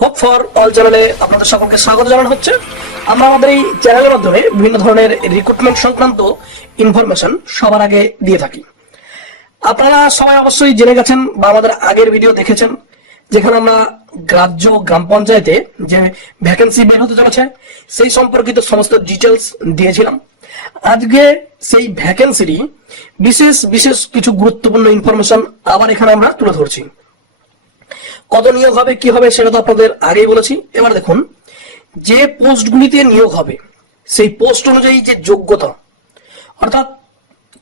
Hope for all চ্যানেলে আপনাদের সকলকে স্বাগত জানানো হচ্ছে। আমরা আমাদের এই চ্যানেলের মাধ্যমে বিভিন্ন ধরনের রিক্রুটমেন্ট সংক্রান্ত ইনফরমেশন সবার আগে দিয়ে থাকি। আপনারা সবাই অবশ্যই জেনে গেছেন বা আমাদের আগের ভিডিও দেখেছেন, যেখানে আমরা রাজ্য গ্রাম পঞ্চায়েতে যে ভ্যাকেন্সি বের হতে চলেছে সেই সম্পর্কিত সমস্ত ডিটেলস দিয়েছিলাম। আজকে সেই ভ্যাকেন্সিরই বিশেষ বিশেষ কিছু গুরুত্বপূর্ণ ইনফরমেশন আবার এখানে আমরা তুলে ধরছি। কত নিয়োগ হবে কি হবে সেটা তো আপনাদের আগেই বলেছি। এবার দেখুন, যে পোস্টগুলিতে নিয়োগ হবে সেই পোস্ট অনুযায়ী যে যোগ্যতা, অর্থাৎ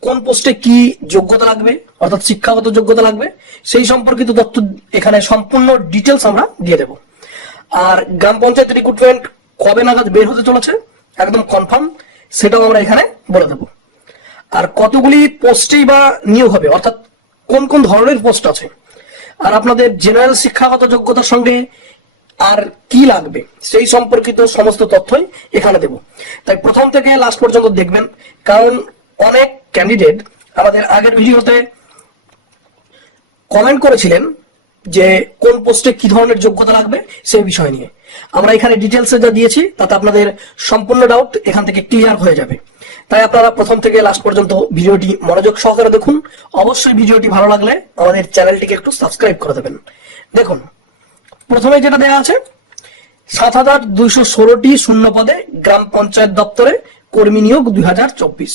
কোন পোস্টে কি যোগ্যতা লাগবে, অর্থাৎ শিক্ষাগত যোগ্যতা লাগবে, সেই সম্পর্কিত তথ্য এখানে সম্পূর্ণ ডিটেলস আমরা দিয়ে দেব। আর গ্রাম পঞ্চায়েত রিক্রুটমেন্ট কবে নাগাদ বের হতে চলেছে একদম কনফার্ম, সেটাও আমরা এখানে বলে দেব। আর কতগুলি পোস্টেই বা নিয়োগ হবে, অর্থাৎ কোন কোন ধরনের পোস্ট আছে, আর আপনাদের জেনারেল শিক্ষাগত যোগ্যতার সঙ্গে আর কি লাগবে সেই সম্পর্কিত সমস্ত তথ্যই এখানে দেব। তাই প্রথম থেকে লাস্ট পর্যন্ত দেখবেন, কারণ অনেক ক্যান্ডিডেট আমাদের আগের ভিডিওতে কমেন্ট করেছিলেন যে কোন পোস্টে কি ধরনের যোগ্যতা লাগবে সেই বিষয় নিয়ে। আমরা এখানে ডিটেলসে যা দিয়েছি তাতে আপনাদের সম্পূর্ণ ডাউট এখান থেকে ক্লিয়ার হয়ে যাবে। তাই আপনারা প্রথম থেকে লাস্ট পর্যন্ত ভিডিওটি মনোযোগ সহকারে দেখুন। অবশ্যই ভিডিওটি ভালো লাগলে আমাদের চ্যানেলটিকে একটু সাবস্ক্রাইব করে দেবেন। দেখুন, প্রথমে যেটা দেওয়া আছে ৭,২১৬টি শূন্য পদে গ্রাম পঞ্চায়েত দপ্তরে কর্মী নিয়োগ ২০২৪।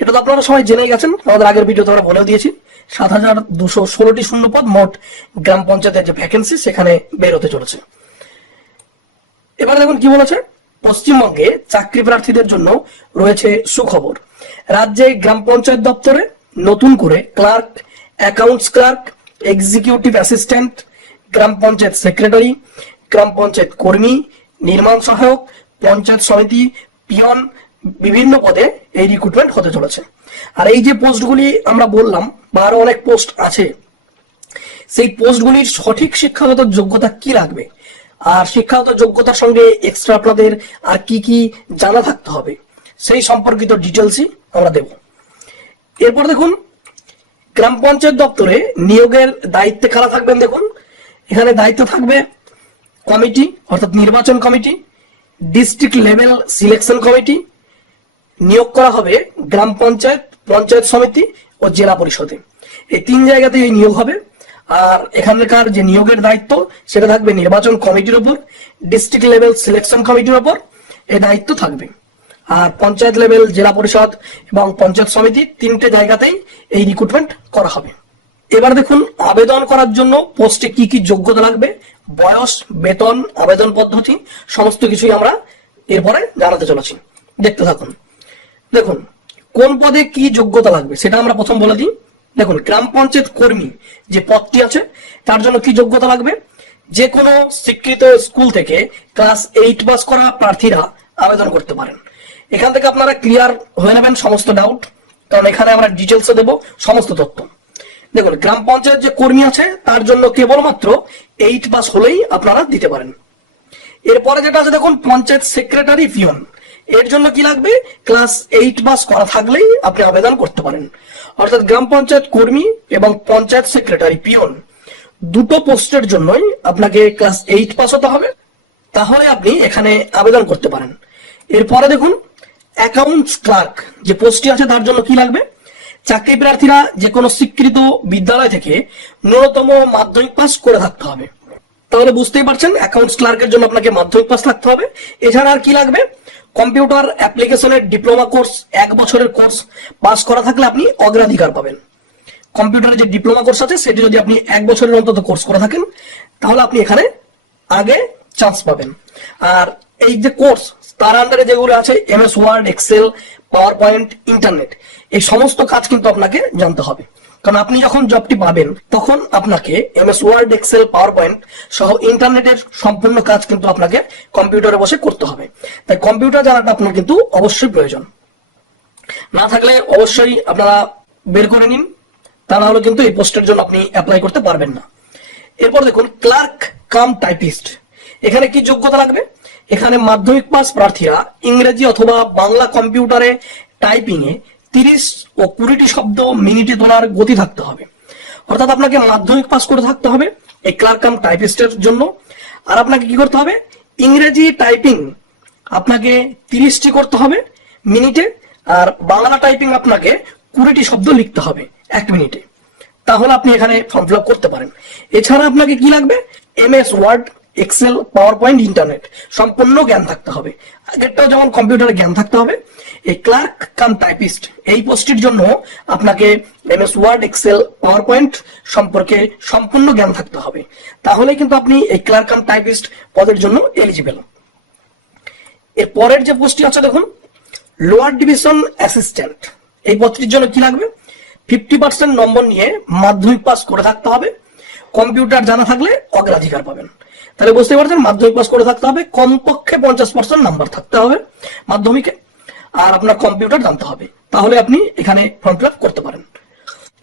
এটা তো আপনারা সবাই জেনে গেছেন, আমাদের আগের ভিডিওতে আমরা বলেও দিয়েছি। ৭,২১৬টি শূন্য পদ মোট গ্রাম পঞ্চায়েতের যে ভ্যাকেন্সি সেখানে বের হতে চলেছে। এবার দেখুন কি বলেছে, পশ্চিমবঙ্গে চাকরি প্রার্থীদের জন্য রয়েছে সুখবর। রাজ্যে গ্রাম পঞ্চায়েত দপ্তরে নতুন করে clerk, accounts clerk, executive assistant, গ্রাম পঞ্চায়েত সেক্রেটারি, গ্রাম পঞ্চায়েত কর্মী, নির্মাণ সহায়ক, পঞ্চায়েত সমিতি পিয়ন, বিভিন্ন পদে এই রিক্রুটমেন্ট হতে চলেছে। আর এই যে পোস্টগুলি আমরা বললাম বা আরো অনেক পোস্ট আছে, সেই পোস্টগুলির সঠিক শিক্ষাগত যোগ্যতা কি লাগবে, আর শিক্ষাগত যোগ্যতার সঙ্গে এক্সট্রা আপনাদের আর কি কি জানা থাকতে হবে সেই সম্পর্কিত ডিটেলসই আমরা দেব। এরপর দেখুন, গ্রাম পঞ্চায়েত দপ্তরে নিয়োগের দায়িত্বে কারা থাকবেন। দেখুন, এখানে দায়িত্ব থাকবে কমিটি, অর্থাৎ নির্বাচন committee, district level selection committee. নিয়োগ করা হবে গ্রাম পঞ্চায়েত, পঞ্চায়েত সমিতি ও জেলা পরিষদে। এই তিন জায়গাতে এই নিয়োগ হবে। আর এখানকার যে নিয়োগের দায়িত্ব সেটা থাকবে নির্বাচন কমিটির উপর, ডিস্ট্রিক্ট লেভেল সিলেকশন কমিটির উপর এই দায়িত্ব থাকবে। আর পঞ্চায়েত লেভেল, জেলা পরিষদ এবং পঞ্চায়েত সমিতি তিনটে জায়গাতেই এই রিক্রুটমেন্ট করা হবে। এবার দেখুন, আবেদন করার জন্য পোস্টে কি কি যোগ্যতা লাগবে, বয়স, বেতন, আবেদন পদ্ধতি সমস্ত কিছুই আমরা এরপরে জানাতে চলেছি। দেখতে থাকুন। দেখুন, কোন পদে কি যোগ্যতা লাগবে সেটা আমরা প্রথম বলে দিই। দেখুন, গ্রাম পঞ্চায়েত কর্মী যে পদটি আছে তার জন্য কি যোগ্যতা লাগবে, যে কোনো স্বীকৃত স্কুল থেকে ক্লাস 8 পাস করা প্রার্থীরা আবেদন করতে পারেন। এখান থেকে আপনারা ক্লিয়ার হয়ে নেবেন সমস্ত ডাউট, কারণ এখানে আমরা ডিটেলসে দেব সমস্ত তথ্য। দেখুন, গ্রাম পঞ্চায়েত যে কর্মী আছে তার জন্য কেবলমাত্র 8 পাস হলেই আপনারা দিতে পারেন। এরপরে যেটা আছে দেখুন, পঞ্চায়েত সেক্রেটারি পিয়ন, এর জন্য কি লাগবে, ক্লাস 8 পাস করা থাকলেই আপনি আবেদন করতে পারেন। অর্থাৎ গ্রাম পঞ্চায়েত কর্মী এবং পঞ্চায়েত সেক্রেটারি পিয়ন দুটো পোস্টের জন্যই আপনাকে ক্লাস 8 পাস হতে হবে, তাহলে আপনি এখানে আবেদন করতে পারেন। এরপরে দেখুন, অ্যাকাউন্টস ক্লার্ক যে পোস্টটি আছে তার জন্য কি লাগবে, চাকরি প্রার্থীরা যে কোনো স্বীকৃত বিদ্যালয় থেকে ন্যূনতম মাধ্যমিক পাস করে থাকতে হবে। তাহলে বুঝতেই পারছেন, অ্যাকাউন্টস ক্লার্কের জন্য আপনাকে মাধ্যমিক পাস থাকতে হবে। এছাড়া আর কি লাগবে, কম্পিউটার অ্যাপ্লিকেশনের ডিপ্লোমা কোর্স 1 বছরের কোর্স পাস করা থাকলে আপনি অগ্রাধিকার পাবেন। কম্পিউটারের যে ডিপ্লোমা কোর্স আছে সেটি যদি আপনি 1 বছরের অন্তত কোর্স করে থাকেন তাহলে আপনি এখানে আগে চান্স পাবেন। আর এই যে কোর্স তার আন্ডারে যেগুলো আছে MS Word, Excel, PowerPoint, internet, এই সমস্ত কাজ কিন্তু আপনাকে জানতে হবে। কারণ আপনি যখন জবটি পাবেন তখন আপনাকে MS Word, Excel, PowerPoint সহ ইন্টারনেটের সম্পূর্ণ কাজ কিন্তু আপনাকে কম্পিউটারে বসে করতে হবে। তাই কম্পিউটার জানাটা আপনার কিন্তু অবশ্যই প্রয়োজন। না থাকলে অবশ্যই আপনারা বের করে নিন, তা না হলে কিন্তু এই পোস্টের জন্য আপনি অ্যাপ্লাই করতে পারবেন না। এরপর দেখুন, ক্লার্ক কাম টাইপিস্ট, এখানে কি যোগ্যতা লাগবে, এখানে মাধ্যমিক পাস প্রার্থীরা ইংরেজি অথবা বাংলা কম্পিউটারে টাইপিং এ 30 ও 20টি শব্দ মিনিটে তোলার গতি থাকতে হবে। অর্থাৎ আপনাকে মাধ্যমিক পাস করে থাকতে হবে এই ক্লার্ক কাম টাইপিস্টের জন্য। আর আপনাকে কি করতে হবে, ইংরেজি টাইপিং আপনাকে 30টি করতে হবে মিনিটে, আর বাংলা টাইপিং আপনাকে 20টি শব্দ লিখতে হবে 1 মিনিটে। তাহলে আপনি এখানে ফর্ম ফিল আপ করতে পারেন। এছাড়া আপনাকে কি লাগবে, MS Word, Excel, PowerPoint, internet সম্পূর্ণ জ্ঞান থাকতে হবে। আগেরটাও যেমন কম্পিউটারে জ্ঞান থাকতে হবে, এই ক্লার্ক কাম টাইপিস্ট এই পোস্টের জন্য আপনাকে MS Word, Excel, PowerPoint সম্পর্কে সম্পূর্ণ জ্ঞান থাকতে হবে। তাহলে কিন্তু আপনি এই ক্লার্ক কাম টাইপিস্ট পদের জন্য এলিজিবল। এর পরের যে পোস্টটি আছে দেখুন, লোয়ার ডিভিশন অ্যাসিস্ট্যান্ট। এই পদটির জন্য কি লাগবে, 50% নম্বর নিয়ে মাধ্যমিক পাস করে থাকতে হবে। কম্পিউটার জানা থাকলে অগ্রাধিকার পাবেন। তাহলে বুঝতে পারছেন, মাধ্যমিক পাস করে থাকতে হবে, কমপক্ষে 50% নাম্বার থাকতে হবে মাধ্যমিকে, আর আপনার কম্পিউটার জানতে হবে, তাহলে আপনি এখানে ফর্ম ফিল আপ করতে পারেন।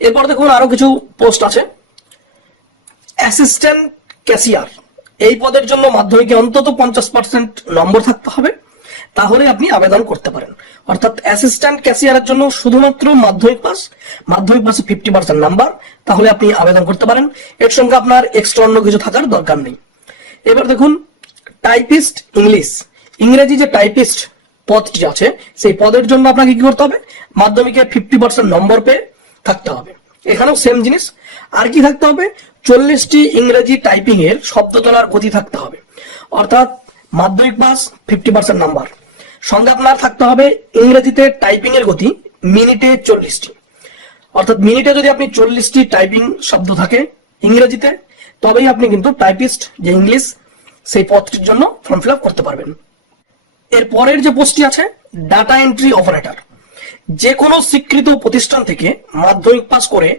এরপর দেখুন আরো কিছু পোস্ট আছে। অ্যাসিস্ট্যান্ট ক্যাশিয়ার, এই পদের জন্য মাধ্যমিকে অন্তত 50% নম্বর থাকতে হবে, তাহলে আপনি আবেদন করতে পারেন। অর্থাৎ অ্যাসিস্ট্যান্ট ক্যাশিয়ারের জন্য শুধুমাত্র মাধ্যমিক পাসে 50% নাম্বার, তাহলে আপনি আবেদন করতে পারেন। এর সঙ্গে আপনার এক্সট্রা অন্য কিছু থাকার দরকার নেই। এবার দেখুন টাইপিস্ট ইংলিশ, ইংরেজি যে টাইপিস্ট পদটি আছে সেই পদের জন্য আপনাকে কি করতে হবে, মাধ্যমিকে 50% নম্বর পেয়ে থাকতে হবে। এখানেও সেম জিনিস। আর কি থাকতে হবে, 40টি ইংরেজি টাইপিং এর শব্দ তোলার গতি থাকতে হবে। অর্থাৎ মাধ্যমিক পাস 50% নাম্বার, সঙ্গে আপনার থাকতে হবে ইংরেজিতে টাইপিং এর গতি মিনিটে 40টি। অর্থাৎ মিনিটে যদি আপনি 40টি টাইপিং শব্দ থাকে ইংরেজিতে, তবেই আপনি কিন্তু টাইপিস্ট যে ইংলিশ সেই পদটির জন্য ফর্ম ফিল আপ করতে পারবেন। এর পরের যে পোস্টটি আছে, ডাটা এন্ট্রি অপারেটর। যে কোনো স্বীকৃত প্রতিষ্ঠান থেকে মাধ্যমিক পাস করে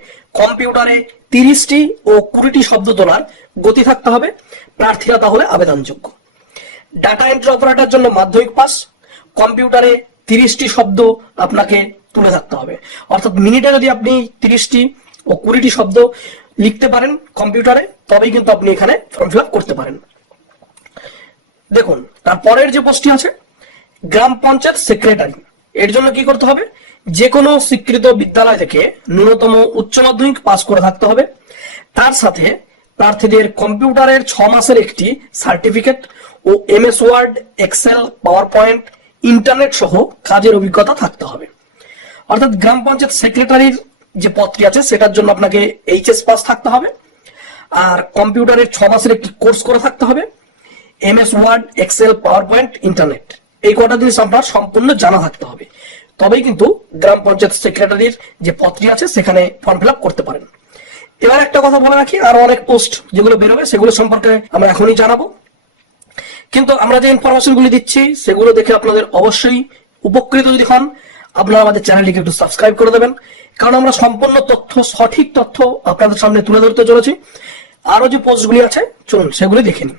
কম্পিউটারে 30টি ও 20টি শব্দ তোলার গতি থাকতে হবে, প্রার্থীরা তাহলে আবেদনযোগ্য। ডাটা এন্ট্রি অপারেটর জন্য মাধ্যমিক পাস, কম্পিউটারে 30টি শব্দ আপনাকে তুলে থাকতে হবে। অর্থাৎ মিনিটে যদি আপনি 30টি ও 20টি শব্দ লিখতে পারেন কম্পিউটারে, তবেই কিন্তু আপনি এখানে ফর্ম ফিল আপ করতে পারেন। দেখুন তারপরের যে পোস্টটি আছে, গ্রাম পঞ্চায়েত সেক্রেটারি। এর জন্য কি করতে হবে, যে কোনো স্বীকৃত বিদ্যালয় থেকে ন্যূনতম উচ্চ মাধ্যমিক পাস করে থাকতে হবে। তার সাথে প্রার্থীদের কম্পিউটারের 6 মাসের একটি সার্টিফিকেট ও MS Word, Excel, PowerPoint, internet সহ কাজের অভিজ্ঞতা থাকতে হবে। অর্থাৎ গ্রাম পঞ্চায়েত সেক্রেটারির যে পদটি আছে সেটার জন্য আপনাকে HS পাস থাকতে হবে, আর কম্পিউটারের 6 মাসের একটি কোর্স করে থাকতে হবে। MS Word, Excel, PowerPoint, internet এই কটা জিনিস আপনার সম্পূর্ণ জানা থাকতে হবে, তবেই কিন্তু গ্রাম পঞ্চায়েত সেক্রেটারির যে পদটি আছে সেখানে ফর্ম ফিল আপ করতে পারেন। এবার একটা কথা বলে রাখি, আরো অনেক পোস্ট যেগুলো বেরোবে সেগুলো সম্পর্কে আমরা এখনই জানাবো, কিন্তু আমরা যে ইনফরমেশন গুলি দিচ্ছি সেগুলো দেখে আপনাদের অবশ্যই উপকৃত যদি হন, আপনারা আমাদের চ্যানেলটিকে একটু সাবস্ক্রাইব করে দেবেন, কারণ আমরা সম্পূর্ণ তথ্য, সঠিক তথ্য আপনাদের সামনে তুলে ধরতে চলেছি। আরো যে পোস্টগুলি আছে চলুন সেগুলি দেখে নিন।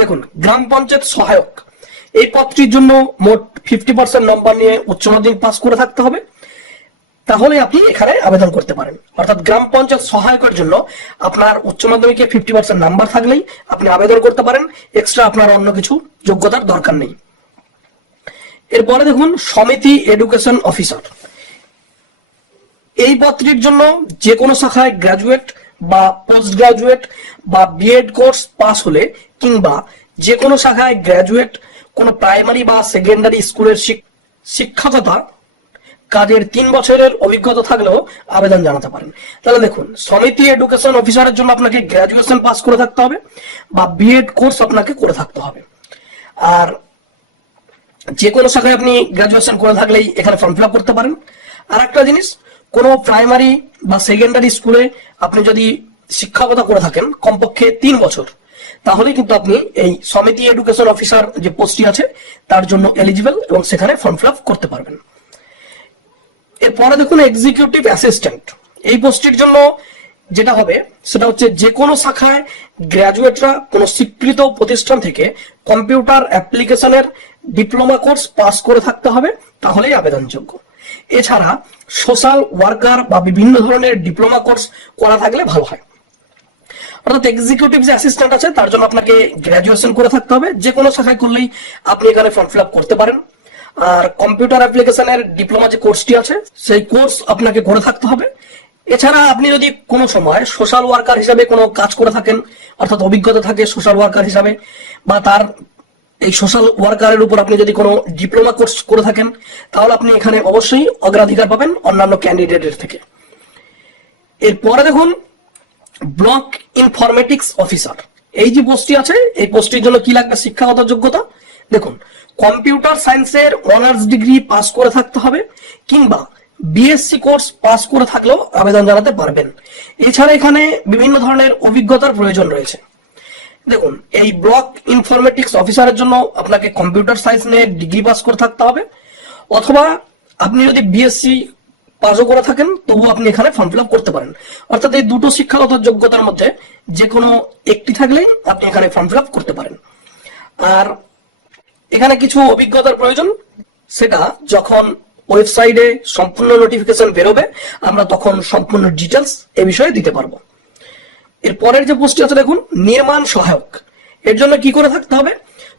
দেখুন গ্রাম পঞ্চায়েত সহায়ক, এই পদটির জন্য মোট 50% নম্বর নিয়ে উচ্চ মাধ্যমিক পাস করে থাকতে হবে, তাহলে আপনি এখানে আবেদন করতে পারেন। অর্থাৎ গ্রাম পঞ্চায়েত সহায়কের জন্য আপনার উচ্চ মাধ্যমিকে 50% নাম্বার থাকলেই আপনি আবেদন করতে পারেন, এক্সট্রা আপনার অন্য কিছু যোগ্যতার দরকার নেই। এরপরে দেখুন সমিতি এডুকেশন অফিসার, এই পদটির জন্য যে কোনো শাখায় গ্রাজুয়েট বা পোস্ট গ্রাজুয়েট বা BEd কোর্স পাস হলে, কিংবা যে কোনো শাখায় গ্রাজুয়েট, কোনো প্রাইমারি বা সেকেন্ডারি স্কুলের শিক্ষকতা কাজের 3 বছরের অভিজ্ঞতা থাকলেও আবেদন জানাতে পারেন। তাহলে দেখুন সমিতি এডুকেশন অফিসারের জন্য আপনাকে গ্রাজুয়েশন পাস করে থাকতে হবে বা BEd কোর্স আপনাকে করে থাকতে হবে, আর যে কোনো শাখায় আপনি গ্রাজুয়েশন করে থাকলেই এখানে ফর্ম ফিল আপ করতে পারেন। আর একটা জিনিস, কোনো প্রাইমারি বা সেকেন্ডারি স্কুলে আপনি যদি শিক্ষকতা করে থাকেন কমপক্ষে 3 বছর, তাহলে কিন্তু আপনি এই সমিতি এডুকেশন অফিসার যে পোস্টটি আছে তার জন্য এলিজিবল এবং সেখানে ফর্ম ফিল আপ করতে পারবেন। এরপরে দেখুন এক্সিকিউটিভ অ্যাসিস্ট্যান্ট, এই পোস্টটির জন্য যেটা হবে সেটা হচ্ছে যে কোনো শাখায় গ্রাজুয়েটরা কোনো স্বীকৃত প্রতিষ্ঠান থেকে কম্পিউটার অ্যাপ্লিকেশনের ডিপ্লোমা কোর্স পাস করে থাকতে হবে, তাহলেই আবেদনযোগ্য। এছাড়া সোশ্যাল ওয়ার্কার বা বিভিন্ন ধরনের ডিপ্লোমা কোর্স করা থাকলে ভালো হয়। অর্থাৎ এক্সিকিউটিভ যে অ্যাসিস্ট্যান্ট আছে তার জন্য আপনাকে গ্রাজুয়েশন করে থাকতে হবে, যে কোনো শাখায় করলেই আপনি এখানে ফর্ম ফিল আপ করতে পারেন। আর কম্পিউটার অ্যাপ্লিকেশনের ডিপ্লোমা যে কোর্সটি আছে সেই কোর্স আপনাকে করে থাকতে হবে। এছাড়া আপনি যদি কোনো সময় সোশ্যাল ওয়ার্কার হিসেবে কোনো কাজ করে থাকেন অর্থাৎ অভিজ্ঞতা থাকে সোশ্যাল ওয়ার্কার হিসাবে, বা তার এই সোশ্যাল ওয়ার্কারের উপর আপনি যদি কোনো ডিপ্লোমা কোর্স করে থাকেন, তাহলে আপনি এখানে অবশ্যই অগ্রাধিকার পাবেন অন্যান্য ক্যান্ডিডেটের থেকে। এরপরে দেখুন ব্লক ইনফরমেটিক্স অফিসার, এই যে পোস্টটি আছে, এই পোস্টটির জন্য কি লাগবে শিক্ষাগত যোগ্যতা। দেখুন, কম্পিউটার সায়েন্সের অনার্স ডিগ্রি পাস করে থাকতে হবে, কিংবা বিএসসি কোর্স পাস করে থাকলেও আবেদন জানাতে পারবেন। এছাড়া এখানে বিভিন্ন ধরনের অভিজ্ঞতার প্রয়োজন রয়েছে। দেখুন, এই ব্লক ইনফরমেটিক্স অফিসারের জন্য আপনাকে কম্পিউটার সায়েন্স নিয়ে ডিগ্রি পাস করে থাকতে হবে, অথবা আপনি যদি বিএসসি পাসও করে থাকেন তবু আপনি এখানে ফর্ম ফিল আপ করতে পারেন। অর্থাৎ এই দুটো শিক্ষাগত যোগ্যতার মধ্যে যে কোনো একটি থাকলেই আপনি এখানে ফর্ম ফিল আপ করতে পারেন। আর এখানে কিছু অভিজ্ঞতার প্রয়োজন, সেটা যখন ওয়েবসাইটে সম্পূর্ণ নোটিফিকেশন বেরোবে আমরা তখন সম্পূর্ণ ডিটেলস এ বিষয়ে দিতে পারবো। এর পরের যে পোস্টটি আছে দেখুন, নির্মাণ সহায়ক, এর জন্য কি করে থাকতে হবে,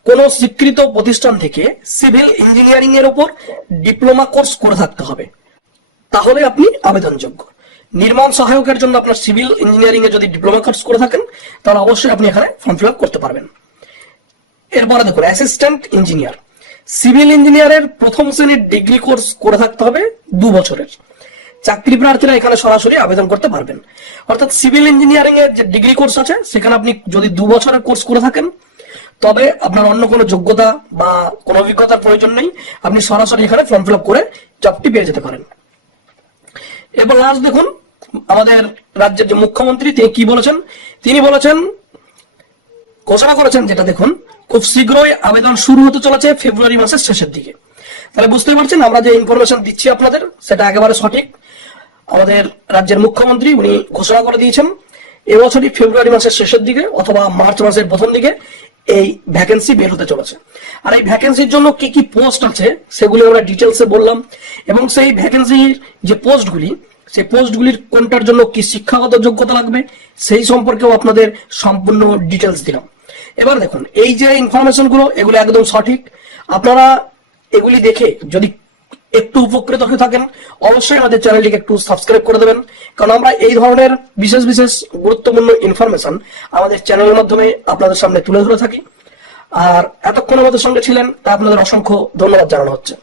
কোন স্বীকৃত প্রতিষ্ঠান থেকে সিভিল ইঞ্জিনিয়ারিং এর উপর ডিপ্লোমা কোর্স করে থাকতে হবে, তাহলে আপনি আবেদনযোগ্য। নির্মাণ সহায়কের জন্য আপনার সিভিল ইঞ্জিনিয়ারিং এ যদি ডিপ্লোমা কোর্স করে থাকেন তাহলে অবশ্যই আপনি এখানে ফর্ম ফিল আপ করতে পারবেন। এরপরে দেখুন অ্যাসিস্ট্যান্ট ইঞ্জিনিয়ার, সিভিল ইঞ্জিনিয়ারের প্রথম শ্রেণীর ডিগ্রি কোর্স করে থাকতে হবে 2 বছরের। চাকরি প্রার্থীরা এখানে সরাসরি আবেদন করতে পারবেন। অর্থাৎ সিভিল ইঞ্জিনিয়ারিং এর যে ডিগ্রি কোর্স আছে সেখানে আপনি যদি 2 বছরের কোর্স করে থাকেন তবে আপনার অন্য কোনো যোগ্যতা বা কোনো অভিজ্ঞতার প্রয়োজন নেই, আপনি সরাসরি এখানে ফর্ম ফিল আপ করে জবটি পেয়ে যেতে পারেন। এবার লাস্ট দেখুন, আমাদের রাজ্যের যে মুখ্যমন্ত্রী তিনি কি বলেছেন, তিনি বলেছেন, ঘোষণা করেছেন যেটা দেখুন, খুব শীঘ্রই আবেদন শুরু হতে চলেছে ফেব্রুয়ারি মাসের শেষের দিকে। তাহলে বুঝতেই পারছেন আমরা যে ইনফরমেশন দিচ্ছি আপনাদের সেটা একেবারে সঠিক। আমাদের রাজ্যের মুখ্যমন্ত্রী উনি ঘোষণা করে দিয়েছেন এবছরই ফেব্রুয়ারি মাসের শেষের দিকে অথবা মার্চ মাসের প্রথম দিকে এই ভ্যাকেন্সি বের হতে চলেছে। আর এই ভ্যাকেন্সির জন্য কি কি পোস্ট আছে সেগুলি আমরা ডিটেলসে বললাম, এবং সেই ভ্যাকেন্সির যে পোস্টগুলি সেই পোস্টগুলির কোনটার জন্য কি শিক্ষাগত যোগ্যতা লাগবে সেই সম্পর্কেও আপনাদের সম্পূর্ণ ডিটেলস দিলাম। এবার দেখুন, এই যে ইনফরমেশন গুলো এগুলো একদম সঠিক। আপনারা এগুলি দেখে যদি একটু উপকৃত হয়ে থাকেন অবশ্যই আমাদের চ্যানেলটিকে একটু সাবস্ক্রাইব করে দেবেন, কারণ আমরা এই ধরনের বিশেষ বিশেষ গুরুত্বপূর্ণ ইনফরমেশন আমাদের চ্যানেলের মাধ্যমে আপনাদের সামনে তুলে ধরে থাকি। আর এতক্ষণ আমাদের সঙ্গে ছিলেন তা আপনাদের অসংখ্য ধন্যবাদ জানানো হচ্ছে।